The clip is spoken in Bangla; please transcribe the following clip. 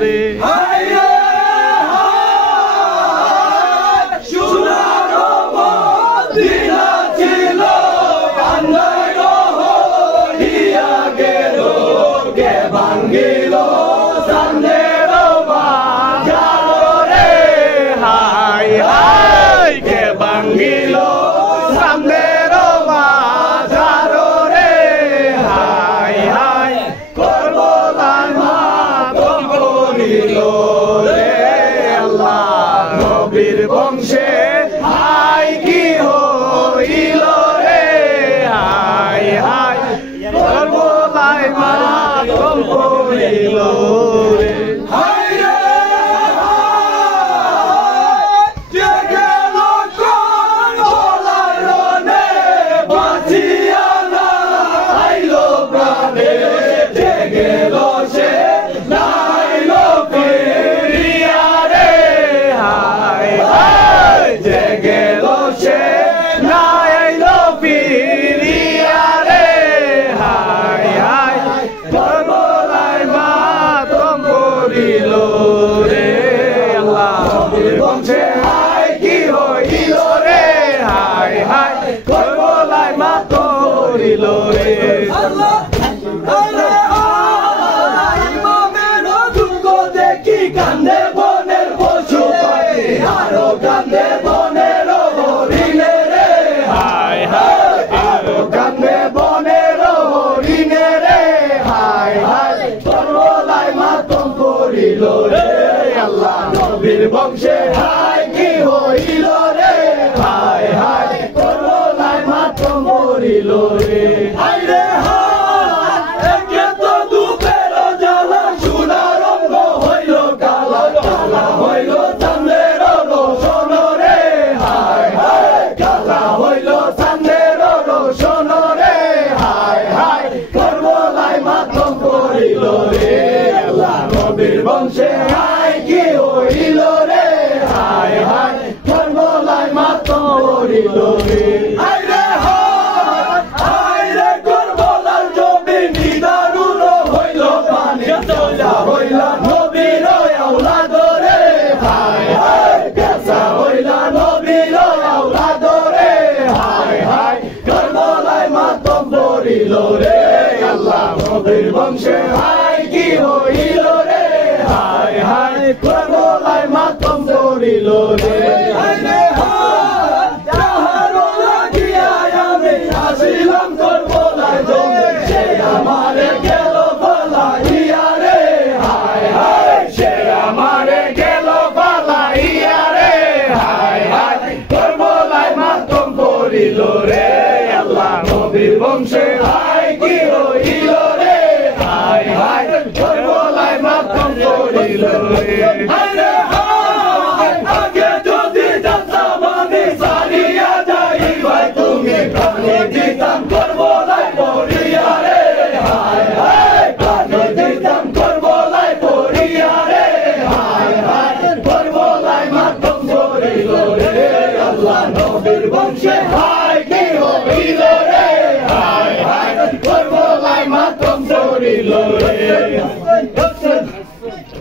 রে বংশে হাই কি হইল রে হাই হাই সর্বদাই মাতম পড়িল রে হাই রে যে গেল কোন বলারনে বাঁচিয়া না আইল প্রাণে যে গেল সে নাইল ফিরিয়া রে হাই যে গেল সে নাইল ফিরিয়া রে হাই হাই সর্বদাই মাতম পড়িল রে আল্লাহ বংশে হাই কি হইল রে হাই হাই সর্বদাই মাতম পড়িল রে আল্লাহ কান্দে বনের পশু পাখি আরো কান্দে বনের হরিণে রে হাই হাই আরো কান্দে বনের হরিণে রে হাই হাই সর্বদাই মাতম পড়িল রে আল্লাহ নবীর বংশে হাই কি হইল রে হাই হাই সর্বদাই মাতম পড়িল রে হাই রে বংশে হাই কি হইল রে হাই হাই সর্বদাই মাতম পড়িল রে হাই রে হাই রে করবলার জমি নিদারুণ হইল পানি চলা হইল নবীর আওলাদ রে হাই হাই কেসা হইল নবীর আওলাদ রে হাই হাই করবলাই মাতম পড়িল রে আল্লাহ নবীর বংশে হাই কি হইল রে হাই হাই করবলাই মাতম পড়িল রে হাই রে যাহার লাগিয়া আমি আসিলাম করবলাই জমি সে আমারে গেল পালাইয়া রে হাই হাই সে আমারে গেল পালাইয়া রে হাই হাই করবলাই মাতম পড়িল রে আল্লাহ নবীর বংশে হাই কি হইল রে হাই হাই করবলাই মাতম পড়িল রে হাই রে আগে যদি জানতাম আমি সারিয়া যাই ভাই তুমি প্রাণে দিতাম করবলাই পড়িয়া রে হাই হাই প্রাণে দিতাম করবলাই পড়িয়া রে হাই হাই করবলাই মাতম পড়িল রে আল্লাহ নবীর বংশে